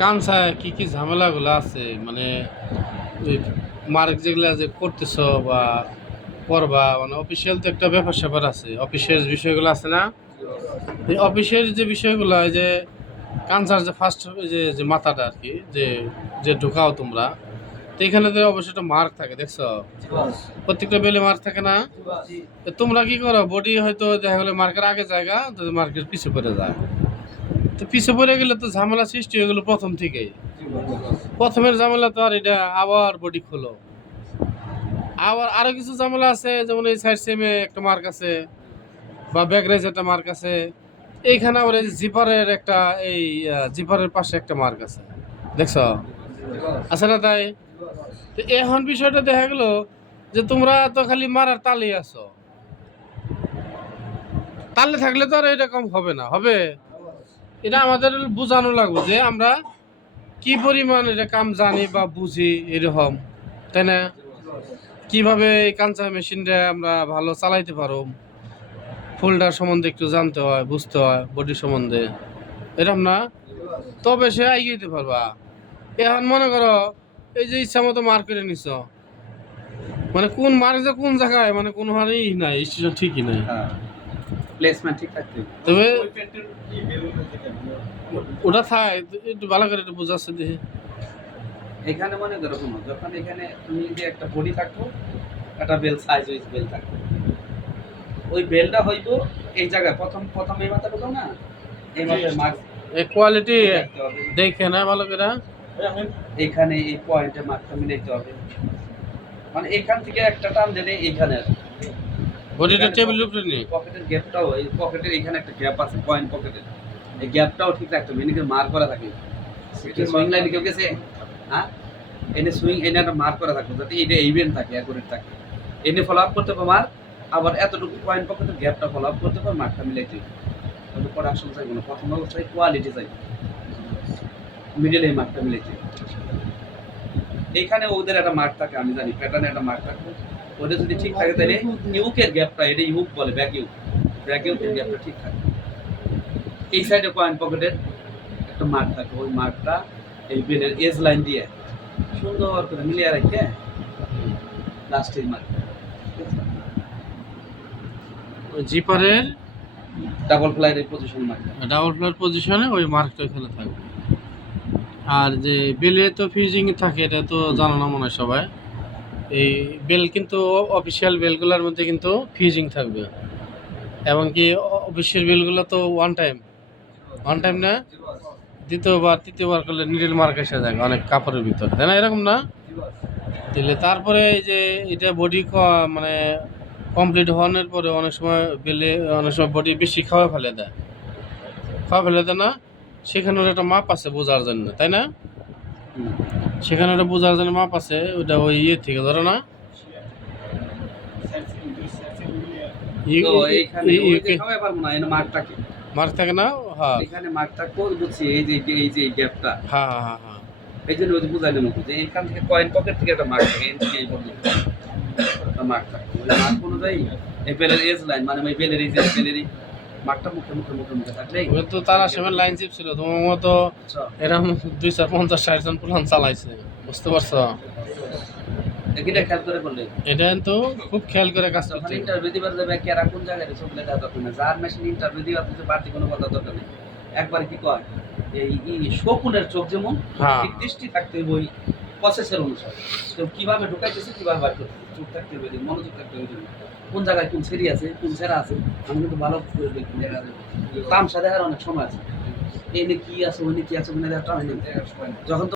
কানসায় কি কি ঝামেলাগুলো আছে মানে ওই মার্ক যেগুলা যে করতেছ বা করবা মানে অফিসিয়াল তো একটা ব্যাপার স্যাপার আছে, অফিসের বিষয়গুলো আছে না? এই অফিসের যে বিষয়গুলো এই যে কানসার যে ফার্স্ট যে যে মাথাটা আর কি যে যে ঢুকাও তোমরা, তো এখানে তো অবশ্যই একটা মার্ক থাকে, দেখছো? প্রত্যেকটা বেলে মার্ক থাকে না? তো তোমরা কি করো, বডি হয়তো দেখা গেলো মার্কের আগে জায়গা তো মার্কের পিছু পড়ে যায়, তো পিছু পড়ে গেলে তো ঝামেলা সৃষ্টি হয়ে গেলো প্রথম থেকেই। প্রথমের ঝামেলা তো আর এটা আবার বডি খোলো, আবার আরো কিছু ঝামেলা আছে, যেমন এই সাইড সেমে একটা মার্ক আছে বা ব্যাকরেজ একটা মার্ক আছে, এইখানে আবার এই জিপারের একটা এই জিপারের পাশে একটা মার্ক আছে, দেখছো? আছে না তাই? তো এখন বিষয়টা দেখা গেল যে তোমরা তো খালি মারার তালেই আছো, তালে থাকলে তো আর এরকম হবে না, হবে? এটা আমাদের বোঝানো লাগবে যে আমরা কি পরিমাণ এটা কাম জানি বা বুঝি এরকম, তাই না? কিভাবে এই কাঁচা মেশিনটা আমরা ভালো চালাইতে পারো, ফোল্ডার সম্বন্ধে একটু জানতে হয়, বুঝতে হয়, বডি সম্বন্ধে, এরকম না? তবে সে এগিয়ে পারবা। এখন মনে করো এই যে ইচ্ছা মতো মার্ক করে নিছ, মানে কোন মার্ক যে কোন জায়গায় মানে কোনো হারেই নাই, স্টেশন ঠিকই নাই। প্লেসমেন্ট ঠিক থাকতে হবে। তবে ওটা থাক, একটু ভালো করে একটু বোঝাচ্ছে দেখি। এখানে মনে করো কোনো যখন এখানে তুমি যে একটা বডি থাকবো, একটা বেল সাইজ ওই বেল থাকবে, ওই বেলটা হইবো এই জায়গায় প্রথম প্রথম এই মাথা ঢোকাও না, এই মাথায় মার্ক এই কোয়ালিটি রাখতে হবে। দেখে না ভালো করে, এখানে এই পয়েন্টে মার্কটা মিলাইতে হবে, মানে এখান থেকে একটা টান দিলে এইখানে আসবে। বডিটা টেবিলের উপরে নেই। পকেটের গ্যাপটাও, এই পকেটের এখানে একটা গ্যাপ আছে পয়েন্ট পকেটের, এই গ্যাপটাও ঠিক রাখতে হবে, এদিকে মার্ক করা থাকে। সুইং লাইনে কেউ গেছে, হ্যাঁ, এনে সুইং এনে একটা মার্ক করা থাকবে যাতে এটা ইভেন্ট থাকে, অ্যাকুরেট থাকে। এনে ফলো আপ করতে পারো মার্ক, আবার এতটুকু পয়েন্ট পকেটের গ্যাপটা ফলো আপ করতে পারো, মার্কটা মিলাইতে হবে। তবে প্রোডাকশন চাইবো না, প্রথম অবস্থায় কোয়ালিটি চাইবো, মিডিল এই মার্কটা মিলাইতে হবে। এইখানে ওদের একটা মার্ক থাকে, আমি জানি প্যাটার্নে একটা মার্ক থাকবে, ওটা যদি ঠিক থাকে তাহলে ইউকের গ্যাপটা, এটা ইউক বলে, ব্যাক ইউক, ব্যাক ইউকের গ্যাপটা ঠিক থাকে। এই সাইডে পয়েন্ট পকেটের একটা মার্ক থাকে, ওই মার্কটা এই বেলের এজ লাইন দিয়ে সুন্দর করে মিলিয়ে রেখে লাস্টের মার্ক জিপারের ডাবল ফ্লাইয়ের পজিশন মার্ক। ডাবল ফ্লোর পজিশনে ওই মার্কটা ওখানে থাকবে। আর যে বেলে তো ফিউজিং থাকে, এটা তো জানো না মনে হয় সবাই। এই বেল কিন্তু অফিসিয়াল বেলগুলোর মধ্যে কিন্তু ফিউজিং থাকবে, এবং কি অফিসিয়াল বেলগুলো তো ওয়ান টাইম না, দ্বিতীয়বার তৃতীয়বার করলে নিডল মার্ক এসে যায় অনেক কাপড়ের ভিতরে, তাই না? এরকম না দিলে তারপরে এই যে এটা বডি মানে কমপ্লিট হওয়ার পরে অনেক সময় বেলে অনেক সময় বডি বেশি খাওয়া ফেলে দেয়, না? সেখানে ওর একটা মাপ আছে বোঝার জন্য, তাই না? সেখানে ওটা বোঝার জন্য মাপ আছে, ওটা ওই ইয়ে থেকে ধরো না, তো এইখানে ওই যে খাওয়াই পারবো না, এনে মার্ক থাকে, মার্ক থাকে না? হ্যাঁ এখানে মার্ক থাকবো, বুঝছি এই যে এই গ্যাপটা, হ্যাঁ হ্যাঁ হ্যাঁ। এই জন্য ওই যে বুঝাই দেবো যে এখান থেকে পয়েন্ট পকেট থেকে একটা মার্ক থাকে, এই থেকে এই পর্যন্ত একটা মার্ক থাকে, ওই মার্ক অনুযায়ী এই বেলের এজ লাইন, মানে ওই বেলের এই যে বেলের মার্কটা মুখে মুখে মুখে মুখে থাকলে ওই তো তারা সেভেন লাইন চিপ ছিল তোমার মতো, এরকম 250-60 জন প্লান চালাইছে, বুঝতে পারছো? এটা খেয়াল করে করলে এটা কিন্তু খুব খেয়াল করে কাজ যখন করতে হবে। ইন্টারভিউ দিবার যাবে কেরা কোন জায়গায় চোখ লেখা দরকার নেই, যার মেশিন ইন্টারভিউ দিবার দিতে বাড়তি কোনো কথা দরকার নেই। একবার কি কয় এই শকুনের চোখ যেমন হ্যাঁ। ঠিক দৃষ্টি থাকতে হবে ওই প্রসেসের অনুসারে, তো কিভাবে ঢুকাইতেছে কিভাবে বার করতেছে, চোখ থাকতে হবে, মনোযোগ থাকতে হবে, কোন জায়গায় কোন সেরি আছে কোন সেরা আছে, আমি কিন্তু ভালো করে দেখি, দেখা যাবে তামসা দেখার অনেক সময় আছে, এই নিয়ে কি আছে ওই নিয়ে কি আছে ওখানে দেখার টাইম নেই। যখন